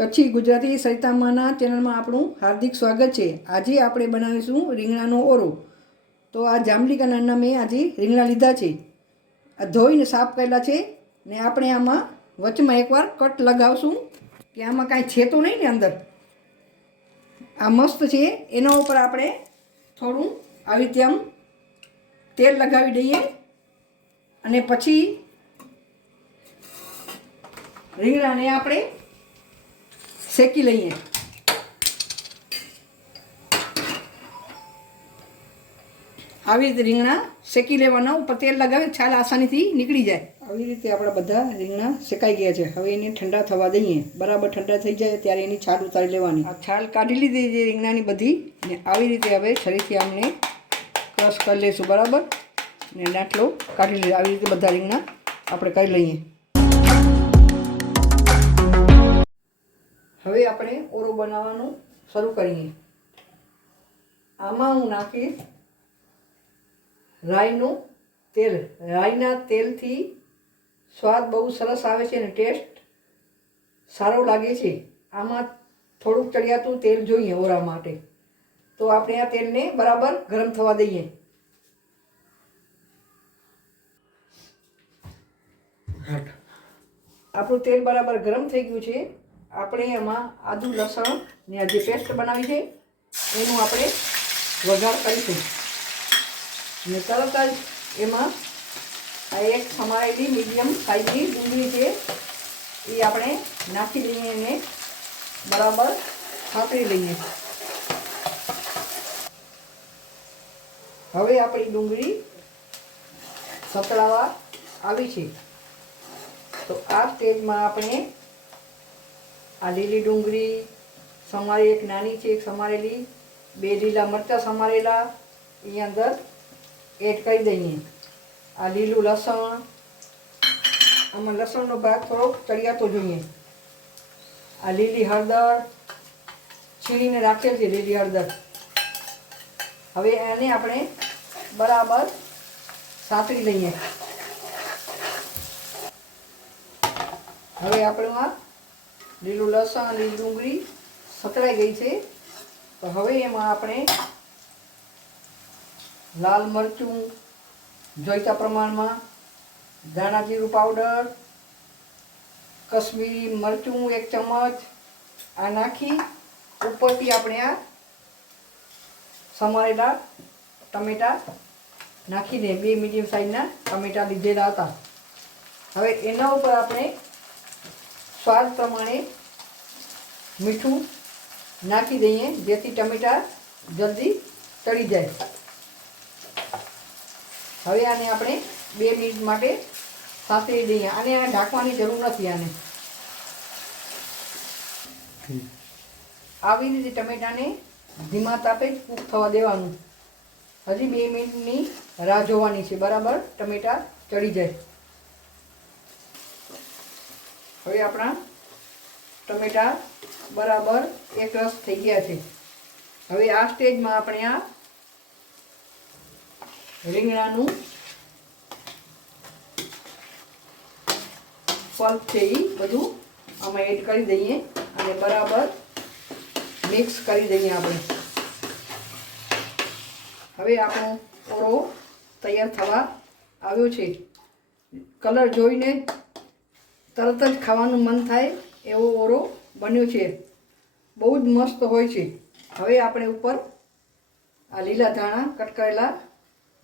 કચ્છી ગુજરાતી સરિતામાના ચેનલમાં આપણું હાર્દિક સ્વાગત છે। આજે આપણે બનાવીશું રીંગણાનો ઓરો। તો આ જાંબલીકાના નામે આજે રીંગણા લીધા છે, આ ધોઈને સાફ કરેલા છે ને આપણે આમાં વચમાં એકવાર કટ લગાવશું કે આમાં કાંઈ છે તો નહીં ને અંદર। આ મસ્ત છે, એના ઉપર આપણે થોડું આવી રીતે આમ તેલ લગાવી દઈએ અને પછી રીંગણાને આપણે શેકી લઈએ। આવી રીતે રીંગણા શેકી લેવાના, ઉપર તેલ લગાવી છાલ આસાનીથી નીકળી જાય। આવી રીતે આપણા બધા રીંગણા શેકાઈ ગયા છે। હવે એને ઠંડા થવા દઈએ। બરાબર ઠંડા થઈ જાય ત્યારે એની છાલ ઉતારી લેવાની। આ છાલ કાઢી લીધી છે રીંગણાની બધી, ને આવી રીતે હવે છરીથી આમને ક્રશ કરી લઈશું બરાબર, ને દાંટલો કાઢી લઈએ। આવી રીતે બધા રીંગણા આપણે કરી લઈએ। હવે આપણે ઓરો બનાવવાનું શરૂ કરીએ। આમાં હું નાખીશ રાઈનું તેલ। રાઈના તેલથી સ્વાદ બહુ સરસ આવે છે અને ટેસ્ટ સારો લાગે છે। આમાં થોડુંક ચડિયાતું તેલ જોઈએ ઓરા માટે, તો આપણે આ તેલને બરાબર ગરમ થવા દઈએ। આપણું તેલ બરાબર ગરમ થઈ ગયું છે। આપણે એમાં આદુ લસણ ને જે પેસ્ટ બનાવી છે એનું આપણે વઘાર કરીશું, ને તરત જ એમાં આ એક સમારેલી મીડિયમ સાઈઝની ડુંગળી છે એ આપણે નાખી દઈએ અને બરાબર સાંતળી લઈએ। હવે આપણી ડુંગળી સતળાવા આવી છે, તો આ સ્ટેજમાં આપણે આ લીલી ડુંગળી સમારી, એક નાની છે એક સમારેલી, 2 લીલા મરચાં સમારેલા એ અંદર એડ કરી દઈએ। આ લીલું લસણ, આમાં લસણનો ભાગ થોડોક ચડિયાતો જોઈએ। આ લીલી હળદર છીણીને રાખેલ છે, લીલી હળદર। હવે એને આપણે બરાબર સાંતળી લઈએ। હવે આપણું આ લીલું લસણ, લીલી ડુંગળી સતળાઈ ગઈ છે, તો હવે એમાં આપણે લાલ મરચું જોઈતા પ્રમાણમાં, ધાણા જીરું પાવડર, કશ્મીરી મરચું 1 ચમચ આ નાખી ઉપરથી આપણે આ સમારેલા ટમેટાં નાખી દઈએ। 2 મીડિયમ સાઈઝના ટમેટાં લીધેલા હતા। હવે એના ઉપર આપણે સ્વાદ પ્રમાણે મીઠું નાખી દઈએ, જેથી ટમેટાં જલ્દી ચડી જાય। હવે આને આપણે 2 મિનિટ માટે સાંતળી દઈએ। આને ઢાંકવાની જરૂર નથી। આને આવી રીતે ટમેટાને ધીમા તાપે જ કૂક થવા દેવાનું। હજી 2 મિનિટની રાહ જોવાની છે, બરાબર ટમેટાં ચડી જાય। હવે આપણા ટમેટાં બરાબર એક રસ થઈ ગયા છે। હવે આ સ્ટેજમાં આપણે આ રીંગણાનું પલ્પ છે એ બધું આમાં એડ કરી દઈએ અને બરાબર મિક્સ કરી દઈએ આપણે। હવે આપણો ઓરો તૈયાર થવા આવ્યો છે। કલર જોઈને તરત જ ખાવાનું મન થાય એવો ઓરો બન્યો છે, બહુ જ મસ્ત હોય છે। હવે આપણે ઉપર આ લીલા ધાણા કટ કરેલા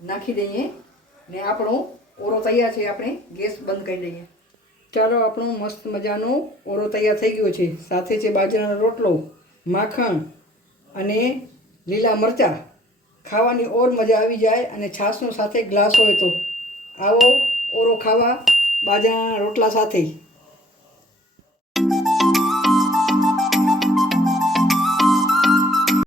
નાખી દઈએ ને આપણો ઓરો તૈયાર છે। આપણે ગેસ બંધ કરી દઈએ। ચાલો, આપણો મસ્ત મજાનો ઓરો તૈયાર થઈ ગયો છે। સાથે છે બાજરાનો રોટલો, માખણ અને લીલા મરચાં। ખાવાની ઓર મજા આવી જાય, અને છાશનો સાથે ગ્લાસ હોય તો આવો ઓરો ખાવા બાજરાના રોટલા સાથે।